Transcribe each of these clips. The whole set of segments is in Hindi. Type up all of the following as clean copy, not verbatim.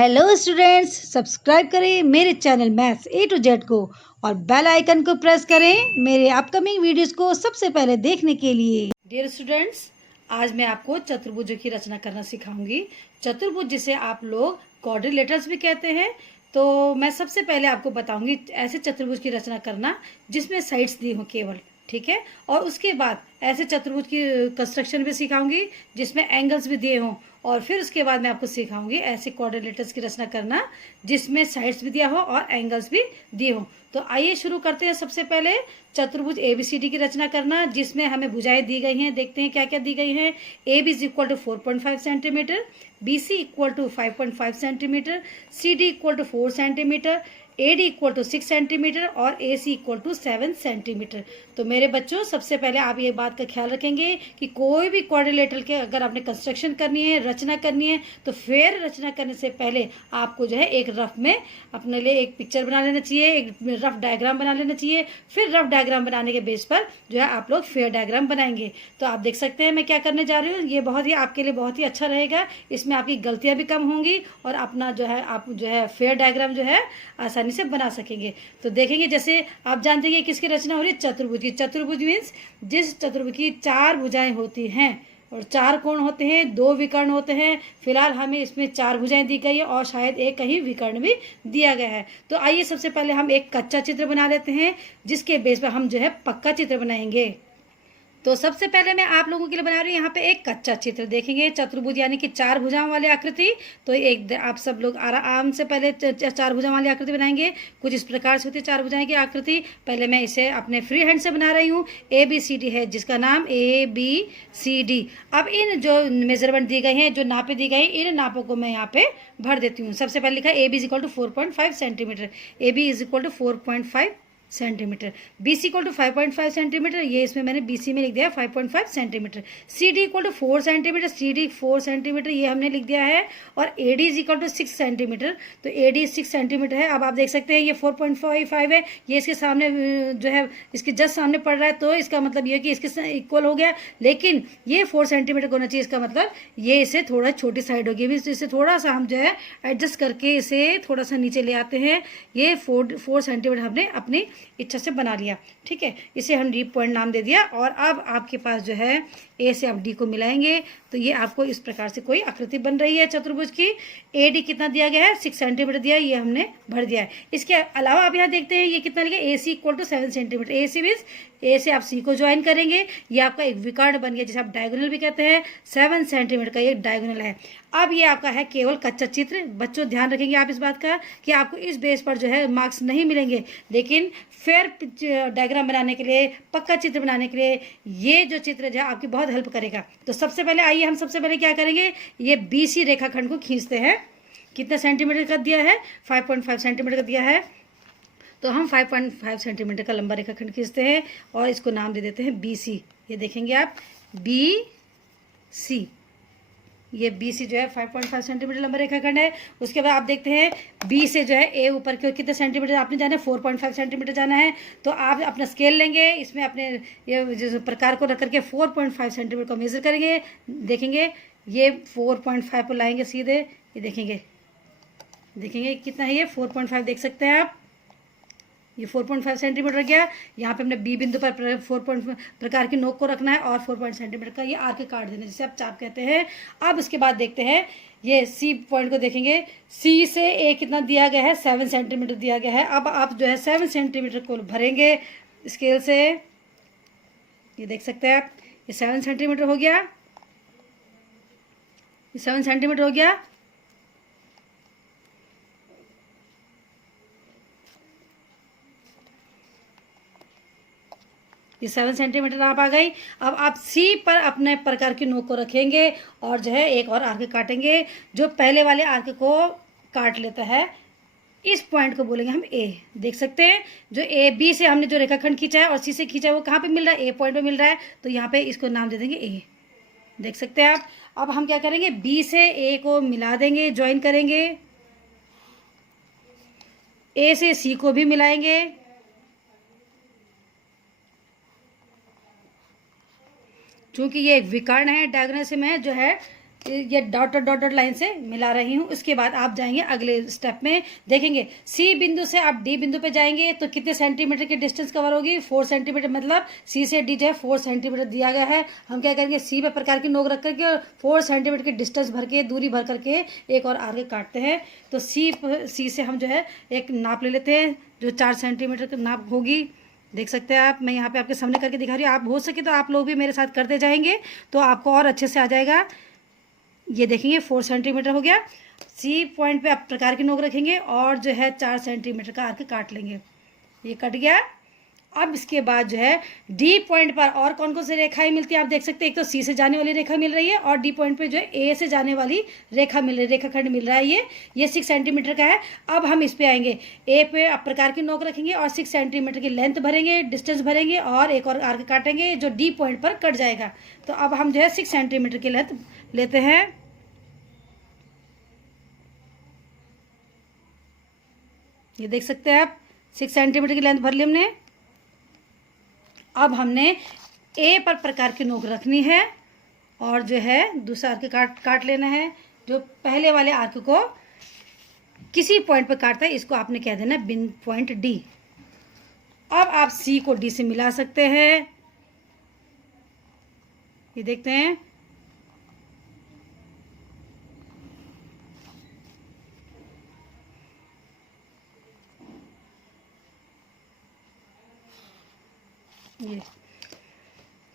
हेलो स्टूडेंट्स, सब्सक्राइब करें मेरे channel maths A to Z को और बेल आइकन को प्रेस करें मेरे अपकमिंग वीडियोस को सबसे पहले देखने के लिए। डियर स्टूडेंट्स, आज मैं आपको चतुर्भुजों की रचना करना सिखाऊंगी। चतुर्भुज जिसे आप लोग क्वाड्रिलेटरल्स भी कहते हैं। तो मैं सबसे पहले आपको बताऊंगी ऐसे चतुर्भुज की रचना करना जिसमें साइड्स दी हो केवल, ठीक है। और उसके बाद ऐसे चतुर्भुज की कंस्ट्रक्शन भी सिखाऊंगी जिसमें एंगल्स भी दिए हों। और फिर उसके बाद मैं आपको सिखाऊंगी ऐसे क्वाड्रिलेटरल्स की रचना करना जिसमें साइड्स भी दिया हो और एंगल्स भी दिए हो। तो आइए शुरू करते हैं। सबसे पहले चतुर्भुज ABCD की रचना करना जिसमें हमें भुजाएं दी गई हैं। देखते हैं क्या क्या दी गई हैं। AB is equal to 4.5 centimetre, BC equal to 5.5 centimetre, CD equal to 4 centimetre, AD equal to 6 centimetre और AC इक्वल टू 7 सेंटीमीटर। तो मेरे बच्चों, सबसे पहले आप ये बात का ख्याल रखेंगे कि कोई भी क्वाड्रिलेटरल के अगर आपने कंस्ट्रक्शन करनी है, रचना करनी है, तो फिर रचना करने से पहले आपको जो है एक रफ में अपने लिए एक पिक्चर बना लेना चाहिए, एक रफ डायग्राम बना लेना चाहिए। फिर रफ डायग्राम बनाने के बेस पर जो है आप लोग फेयर डायग्राम बनाएंगे। तो आप देख सकते हैं मैं क्या करने जा रही हूँ। ये बहुत ही आपके लिए बहुत ही अच्छा रहेगा। इसमें आपकी गलतियाँ भी कम होंगी और अपना जो है आप जो है फेयर डायग्राम जो है आसानी से बना सकेंगे। तो देखेंगे, जैसे आप जानते हैं कि किसकी रचना हो रही है, चतुर्भुज की। चतुर्भुज मीन्स जिस चतुर्भुज की 4 भुजाएं होती हैं और 4 कोण होते हैं, 2 विकर्ण होते हैं। फिलहाल हमें इसमें 4 भुजाएं दी गई है और शायद एक कहीं विकर्ण भी दिया गया है। तो आइए सबसे पहले हम एक कच्चा चित्र बना लेते हैं जिसके बेस पर हम जो है पक्का चित्र बनाएंगे। तो सबसे पहले मैं आप लोगों के लिए बना रही हूँ यहाँ पे एक कच्चा चित्र। देखेंगे चतुर्भुज यानी कि 4 भुजाओं वाली आकृति। तो एक आप सब लोग आराम से पहले 4 भुजाओं वाली आकृति बनाएंगे। कुछ इस प्रकार से होती है 4 भुजाएं की आकृति। पहले मैं इसे अपने फ्री हैंड से बना रही हूँ। ABCD है जिसका नाम ABCD। अब इन जो मेजरमेंट दी गई हैं, जो नापे दी गई, इन नापों को मैं यहाँ पे भर देती हूँ। सबसे पहले लिखा AB is equal to 4.5 centimetre, AB is equal to 4.5 centimetre, BC equal to 5.5 centimetre, ये इसमें मैंने BC में लिख दिया 5.5 centimetre. CD equal to 4 centimetre, CD 4 centimetre ये हमने लिख दिया है। और AD is equal to 6 centimetre, तो AD 6 सेंटीमीटर है। अब आप देख सकते हैं ये 4.5 है, ये इसके सामने जो है इसके जस्ट सामने पड़ रहा है, तो इसका मतलब ये कि इसके इक्वल हो गया। लेकिन ये 4 सेंटीमीटर होना चाहिए, इसका मतलब ये इसे थोड़ा छोटी साइड होगी। इसे थोड़ा सा हम जो है एडजस्ट करके इसे थोड़ा सा नीचे ले आते हैं। ये 4 सेंटीमीटर हमने अपनी इच्छा से बना लिया, ठीक है। इसे हम डी पॉइंट नाम दे दिया। और अब आपके पास जो है ए से आप डी को मिलाएंगे तो ये आपको इस प्रकार से कोई आकृति बन रही है चतुर्भुज की। AD कितना दिया गया है, 6 सेंटीमीटर दिया है, ये हमने भर दिया है। इसके अलावा आप यहाँ देखते हैं ये कितना लिखा है, AC equal to 7 centimetre. AC means A से आप C को ज्वाइन करेंगे, ये आपका एक विकर्ण बन गया जिसे आप डायगोनल भी कहते हैं। 7 सेंटीमीटर का ये डायगोनल है। अब ये आपका है केवल कच्चा चित्र। बच्चों ध्यान रखेंगे आप इस बात का कि आपको इस बेस पर जो है मार्क्स नहीं मिलेंगे, लेकिन फेयर डायग्राम बनाने के लिए, पक्का चित्र बनाने के लिए ये जो चित्र जो है आपकी बहुत हेल्प करेगा। तो सबसे पहले आइए हम सबसे पहले क्या करेंगे, ये BC रेखाखंड को खींचते हैं। कितने सेंटीमीटर का दिया है, 5.5 सेंटीमीटर का दिया है। तो हम 5.5 सेंटीमीटर का लंबा रेखाखंड खींचते हैं और इसको नाम दे देते हैं BC। ये देखेंगे आप BC, ये BC जो है 5.5 सेंटीमीटर लंबा रेखाखंड है। उसके बाद आप देखते हैं B से जो है A ऊपर की ओर कितने सेंटीमीटर आपने जाना है, 4.5 सेंटीमीटर जाना है। तो आप अपना स्केल लेंगे, इसमें अपने ये जो प्रकार को रख करके 4.5 सेंटीमीटर को मेजर करेंगे। देखेंगे ये 4.5 पर लाएंगे सीधे, ये देखेंगे कितना है, ये 4.5 देख सकते हैं आप। ये 4.5 सेंटीमीटर गया। यहाँ पे हमने B बिंदु पर 4 प्रकार की नोक को रखना है और 4 सेंटीमीटर का ये आर्क काट देना, जिसे आप चाप कहते हैं। अब इसके बाद देखते हैं ये C पॉइंट को देखेंगे। C से A कितना दिया गया है, 7 सेंटीमीटर दिया गया है। अब आप जो है 7 सेंटीमीटर को भरेंगे स्केल से, ये देख सकते हैं आप। ये 7 सेंटीमीटर हो गया, ये 7 सेंटीमीटर हो गया। ये 7 सेंटीमीटर आप आ गई। अब आप C पर अपने प्रकार की नोक को रखेंगे और जो है एक और आर्क काटेंगे जो पहले वाले आर्क को काट लेता है। इस पॉइंट को बोलेंगे हम A। देख सकते हैं जो AB से हमने जो रेखाखंड खींचा है और C से खींचा है वो कहाँ पे मिल रहा है, A पॉइंट पे मिल रहा है। तो यहाँ पे इसको नाम दे देंगे A। देख सकते हैं आप। अब हम क्या करेंगे, B से A को मिला देंगे, ज्वाइन करेंगे। A से C को भी मिलाएंगे। चूंकि ये एक विकर्ण है, डायगोनल से मैं जो है ये डॉटेड डॉटेड लाइन से मिला रही हूँ। उसके बाद आप जाएंगे अगले स्टेप में, देखेंगे सी बिंदु से आप डी बिंदु पे जाएंगे तो कितने सेंटीमीटर की डिस्टेंस कवर होगी, 4 सेंटीमीटर। मतलब सी से डी जो है 4 सेंटीमीटर दिया गया है। हम क्या करेंगे, सी पे प्रकार की नोक रख करके और 4 सेंटीमीटर की डिस्टेंस भर के, दूरी भर करके एक और आगे काटते हैं। तो सी से हम जो है एक नाप ले लेते हैं जो 4 सेंटीमीटर की नाप होगी। देख सकते हैं आप, मैं यहाँ पे आपके सामने करके दिखा रही हूँ। आप हो सके तो आप लोग भी मेरे साथ करते जाएंगे तो आपको और अच्छे से आ जाएगा। ये देखेंगे 4 सेंटीमीटर हो गया। सी पॉइंट पे आप प्रकार की नोक रखेंगे और जो है 4 सेंटीमीटर का आर्क काट लेंगे। ये कट गया। अब इसके बाद जो है डी पॉइंट पर और कौन कौन सी रेखाएं मिलती है आप देख सकते हैं। एक तो सी से जाने वाली रेखा मिल रही है और डी पॉइंट पे जो है ए से जाने वाली रेखा मिल रही है, रेखाखंड मिल रहा है। ये 6 सेंटीमीटर का है। अब हम इस पे आएंगे, ए पे आप प्रकार की नोक रखेंगे और 6 सेंटीमीटर की लेंथ भरेंगे, डिस्टेंस भरेंगे और एक और आर्क काटेंगे जो डी पॉइंट पर कट जाएगा। तो अब हम जो है 6 सेंटीमीटर की लेंथ लेते हैं। ये देख सकते हैं आप, 6 सेंटीमीटर की लेंथ भर ली हमने। अब हमने ए पर प्रकार की नोक रखनी है और जो है दूसरा आर्क काट लेना है। जो पहले वाले आर्क को किसी पॉइंट पर काटता है इसको आपने कह देना पॉइंट डी। अब आप सी को डी से मिला सकते हैं। ये देखते हैं, ये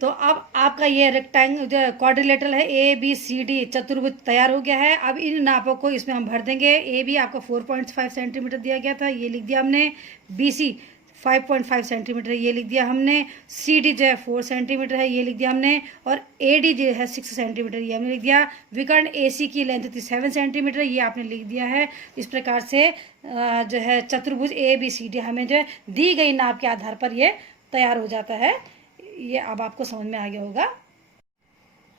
तो अब आपका ये रेक्टेंगल जो क्वाड्रिलेटरल है ए बी सी डी चतुर्भुज तैयार हो गया है। अब इन नापों को इसमें हम भर देंगे। ए बी आपका 4.5 सेंटीमीटर दिया गया था, ये लिख दिया हमने। बी सी 5.5 सेंटीमीटर, ये लिख दिया हमने। सी डी जो है 4 सेंटीमीटर है, ये लिख दिया हमने। और ए डी जो है 6 सेंटीमीटर, ये हमने लिख दिया। विकर्ण ए सी की लेंथ थी 7 सेंटीमीटर, ये आपने लिख दिया है। इस प्रकार से जो है चतुर्भुज ए बी सी डी हमें जो है दी गई नाप के आधार पर ये तैयार हो जाता है। ये अब आपको समझ में आ गया होगा।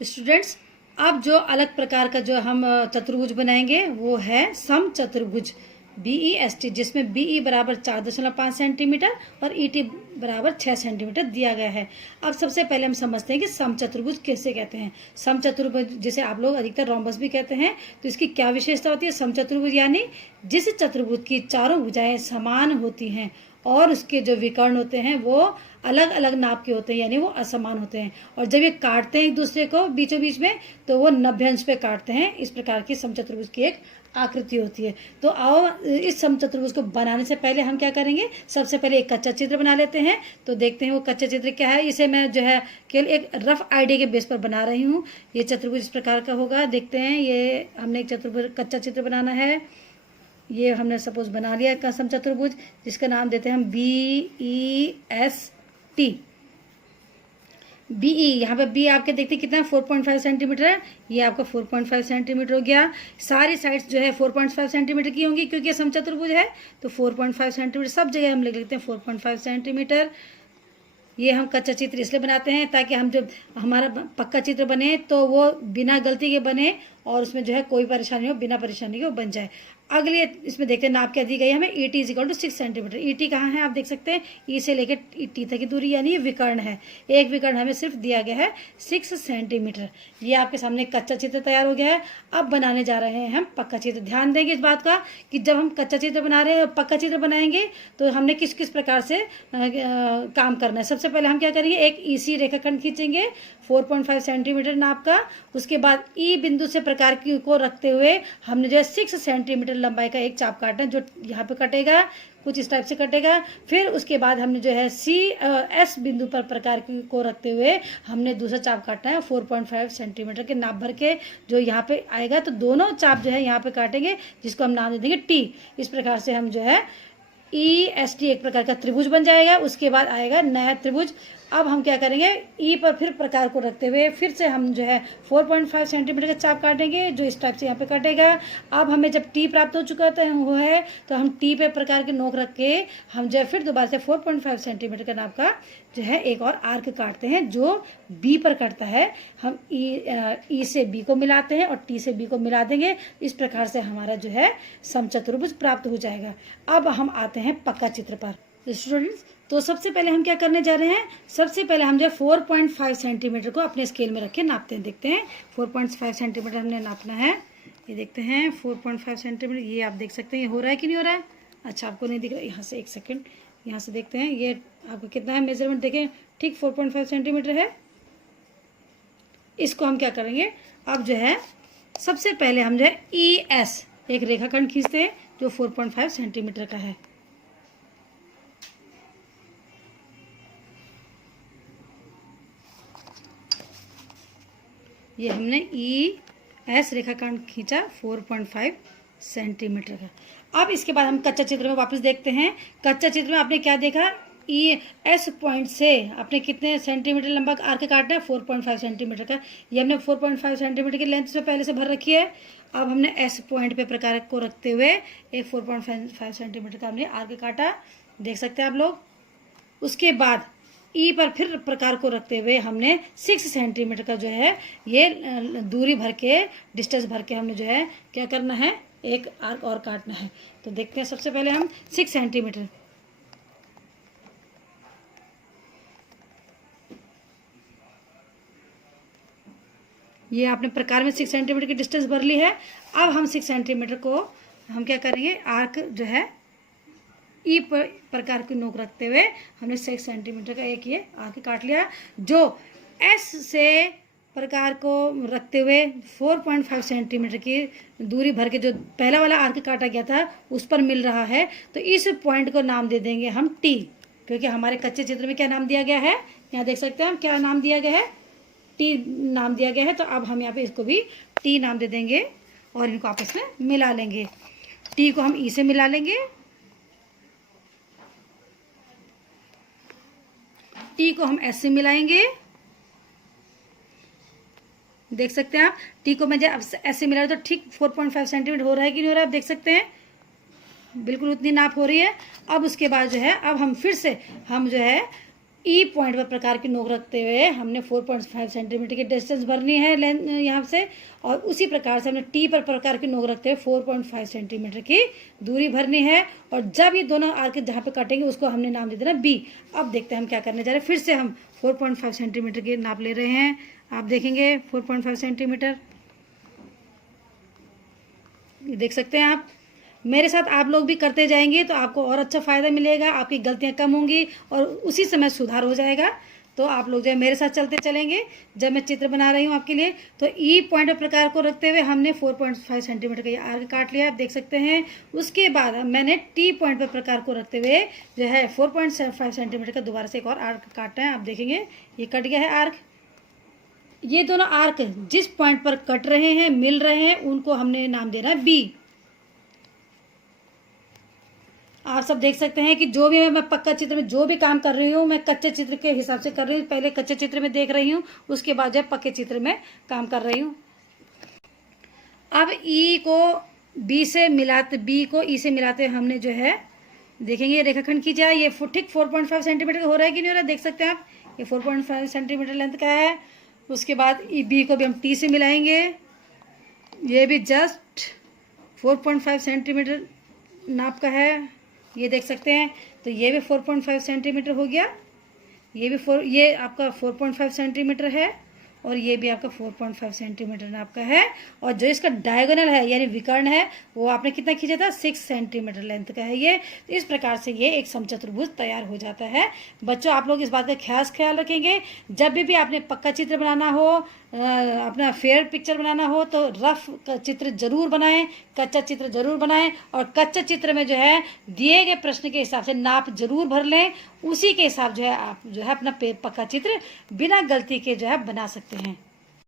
स्टूडेंट्स, अब जो अलग प्रकार का जो हम चतुर्भुज बनाएंगे वो है सम चतुर्भुज BEST, जिसमें BE बराबर 4.5 सेंटीमीटर और ET बराबर 6 सेंटीमीटर दिया गया है। अब सबसे पहले हम समझते हैं कि सम चतुर्भुज कैसे कहते हैं। सम चतुर्भुज जिसे आप लोग अधिकतर रोम्बस भी कहते हैं, तो इसकी क्या विशेषता होती है। सम चतुर्भुज यानी जिस चतुर्भुज की चारों भुजाएं समान होती हैं और उसके जो विकर्ण होते हैं वो अलग अलग नाप के होते हैं, यानी वो असमान होते हैं। और जब ये काटते हैं एक दूसरे को बीचों बीच में तो वो 90 अंश पे काटते हैं। इस प्रकार की समचतुर्भुज की एक आकृति होती है। तो आओ इस समचतुर्भुज को बनाने से पहले हम क्या करेंगे, सबसे पहले एक कच्चा चित्र बना लेते हैं। तो देखते हैं वो कच्चा चित्र क्या है। इसे मैं जो है केवल एक रफ आइडिया के बेस पर बना रही हूँ। ये चतुर्भुज इस प्रकार का होगा। देखते हैं, ये हमने एक चतुर्भुज कच्चा चित्र बनाना है। ये हमने सपोज बना लिया का समचतुर्भुज, जिसका नाम देते हैं हम BEST। BE यहाँ पे B आपके देखते हैं कितना 4.5 सेंटीमीटर है। ये आपका 4.5 सेंटीमीटर हो गया। सारी साइड्स जो है 4.5 सेंटीमीटर की होंगी क्योंकि ये समचतुर्भुज है। तो 4.5 सेंटीमीटर सब जगह हम लिख लेते हैं 4.5 सेंटीमीटर। ये हम कच्चा चित्र इसलिए बनाते हैं ताकि हम जब हमारा पक्का चित्र बने तो वो बिना गलती के बने और उसमें जो है कोई परेशानी हो, बिना परेशानी के वो बन जाए। अगले इसमें देखते हैं नाप क्या दी गई है हमें। ET = 6 centimetre. ET कहाँ है आप देख सकते हैं, E से लेकर T तक की दूरी, यानी ये विकर्ण है। एक विकर्ण हमें सिर्फ दिया गया है 6 सेंटीमीटर। ये आपके सामने कच्चा चित्र तैयार हो गया है। अब बनाने जा रहे हैं हम पक्का चित्र। ध्यान देंगे इस बात का कि जब हम कच्चा चित्र बना रहे हैं और पक्का चित्र बनाएंगे तो हमने किस किस प्रकार से काम करना है। सबसे पहले हम क्या करेंगे, एक EC रेखाखंड खींचेंगे 4.5 सेंटीमीटर नाप का। उसके बाद E बिंदु से प्रकार को रखते हुए हमने जो है 6 सेंटीमीटर लंबाई का एक चाप काटना, जो यहाँ पे कटेगा, कुछ इस टाइप से कटेगा। फिर उसके बाद हमने जो है S बिंदु पर प्रकार को रखते हुए हमने दूसरा चाप काटना है 4.5 सेंटीमीटर के नाप भर के, जो यहाँ पे आएगा। तो दोनों चाप जो है यहाँ पे काटेंगे, जिसको हम नाम दे देंगे T। इस प्रकार से हम जो है EST एक प्रकार का त्रिभुज बन जाएगा। उसके बाद आएगा नया त्रिभुज। अब हम क्या करेंगे, E पर फिर प्रकार को रखते हुए फिर से हम जो है 4.5 सेंटीमीटर का चाप काटेंगे, जो इस टाइप से यहाँ पे कटेगा। अब हमें जब T प्राप्त हो चुका है तो हम T पे प्रकार के नोक रख के हम जो है फिर दोबारा से 4.5 सेंटीमीटर का नाप का जो है एक और आर्क काटते हैं जो B पर कटता है। हम E से B को मिलाते हैं और T से B को मिला देंगे। इस प्रकार से हमारा जो है समचतुर्भुज प्राप्त हो जाएगा। अब हम आते हैं पक्का चित्र पर। तो स्टूडेंट्स, तो सबसे पहले हम क्या करने जा रहे हैं, सबसे पहले हम जो 4.5 सेंटीमीटर को अपने स्केल में रख के नापते हैं। देखते हैं 4.5 सेंटीमीटर हमने नापना है। ये देखते हैं 4.5 सेंटीमीटर, ये आप देख सकते हैं ये हो रहा है कि नहीं हो रहा है। अच्छा, आपको नहीं दिख रहा, यहाँ से एक सेकेंड, यहाँ से देखते हैं ये आपको कितना है मेजरमेंट, देखें ठीक 4.5 सेंटीमीटर है। इसको हम क्या करेंगे, अब जो है सबसे पहले हम जो है ES एक रेखाखंड खींचते हैं जो 4.5 सेंटीमीटर का है। ये हमने ES रेखाखंड खींचा 4.5 सेंटीमीटर का। अब इसके बाद हम कच्चा चित्र में वापस देखते हैं। कच्चा चित्र में आपने क्या देखा, ES पॉइंट से आपने कितने सेंटीमीटर लंबा आर्क काटना है, 4.5 सेंटीमीटर का। ये हमने 4.5 सेंटीमीटर की लेंथ से पहले से भर रखी है। अब हमने S पॉइंट पे प्रकार को रखते हुए एक 4.5 सेंटीमीटर का हमने आर्क काटा, देख सकते हैं आप लोग। उसके बाद E पर फिर प्रकार को रखते हुए हमने 6 सेंटीमीटर का जो है ये दूरी भर के, डिस्टेंस भर के हमने जो है क्या करना है, एक आर्क और काटना है। तो देखते हैं सबसे पहले हम 6 सेंटीमीटर, ये आपने प्रकार में 6 सेंटीमीटर की डिस्टेंस भर ली है। अब हम 6 सेंटीमीटर को हम क्या करेंगे, आर्क जो है ई प्रकार की नोक रखते हुए हमने 6 सेंटीमीटर का एक ये आर्क काट लिया, जो एस से प्रकार को रखते हुए 4.5 सेंटीमीटर की दूरी भर के जो पहला वाला आर्क काटा गया था उस पर मिल रहा है। तो इस पॉइंट को नाम दे देंगे हम टी, क्योंकि हमारे कच्चे चित्र में क्या नाम दिया गया है, यहाँ देख सकते हैं हम क्या नाम दिया गया है, टी नाम दिया गया है। तो अब हम यहाँ पे इसको भी टी नाम दे देंगे और इनको आपस में मिला लेंगे। टी को हम ई से मिला लेंगे, टी को हम एस से मिलाएंगे, देख सकते हैं आप। टी को मैं जब एस से मिला तो ठीक 4.5 सेंटीमीटर हो रहा है कि नहीं हो रहा है, आप देख सकते हैं बिल्कुल उतनी नाप हो रही है। अब उसके बाद जो है अब हम फिर से हम जो है ई पॉइंट पर प्रकार की नोक रखते हुए हमने 4.5 सेंटीमीटर की डिस्टेंस भरनी है लेंथ यहाँ से, और उसी प्रकार से हमने टी पर प्रकार की नोक रखते हुए 4.5 सेंटीमीटर की दूरी भरनी है। और जब ये दोनों आर्क जहाँ पे काटेंगे उसको हमने नाम दे देना बी। अब देखते हैं हम क्या करने जा रहे हैं, फिर से हम 4.5 सेंटीमीटर की नाप ले रहे हैं। आप देखेंगे 4.5 सेंटीमीटर, देख सकते हैं आप। मेरे साथ आप लोग भी करते जाएंगे तो आपको और अच्छा फ़ायदा मिलेगा, आपकी गलतियां कम होंगी और उसी समय सुधार हो जाएगा। तो आप लोग जो है मेरे साथ चलते चलेंगे। जब मैं चित्र बना रही हूँ आपके लिए, तो ई पॉइंट प्रकार को रखते हुए हमने 4.5 सेंटीमीटर का ये आर्क काट लिया, आप देख सकते हैं। उसके बाद मैंने टी पॉइंट पर प्रकार को रखते हुए जो है 4.5 सेंटीमीटर का दोबारा से एक और आर्क काटना है। आप देखेंगे ये कट गया है आर्क। ये दोनों आर्क जिस पॉइंट पर कट रहे हैं, मिल रहे हैं, उनको हमने नाम देना है बी। आप सब देख सकते हैं कि जो भी मैं पक्का चित्र में जो भी काम कर रही हूँ, मैं कच्चे चित्र के हिसाब से कर रही हूँ। पहले कच्चे चित्र में देख रही हूँ, उसके बाद जब पक्के चित्र में काम कर रही हूँ। अब ई को बी से मिलाते, बी को ई से मिलाते हमने जो है देखेंगे रेखाखंड खींचा, ये ठीक 4.5 सेंटीमीटर का हो रहा है कि नहीं हो रहा है, देख सकते हैं आप। ये 4.5 सेंटीमीटर लेंथ का है। उसके बाद ई बी को भी हम टी से मिलाएंगे, ये भी जस्ट 4.5 सेंटीमीटर नाप का है, ये देख सकते हैं। तो ये भी 4.5 सेंटीमीटर हो गया, ये भी ये आपका 4.5 सेंटीमीटर है और ये भी आपका 4.5 सेंटीमीटर नाप का है। और जो इसका डायगोनल है यानी विकर्ण है वो आपने कितना खींचा था, 6 सेंटीमीटर लेंथ का है ये। तो इस प्रकार से ये एक समचतुर्भुज तैयार हो जाता है। बच्चों, आप लोग इस बात का खास ख्याल रखेंगे, जब भी आपने पक्का चित्र बनाना हो, अपना फेयर पिक्चर बनाना हो, तो रफ चित्र जरूर बनाएं, कच्चा चित्र जरूर बनाएं। और कच्चा चित्र में जो है दिए गए प्रश्न के हिसाब से नाप जरूर भर लें, उसी के हिसाब जो है आप जो है अपना पक्का चित्र बिना गलती के जो है बना सकते हैं।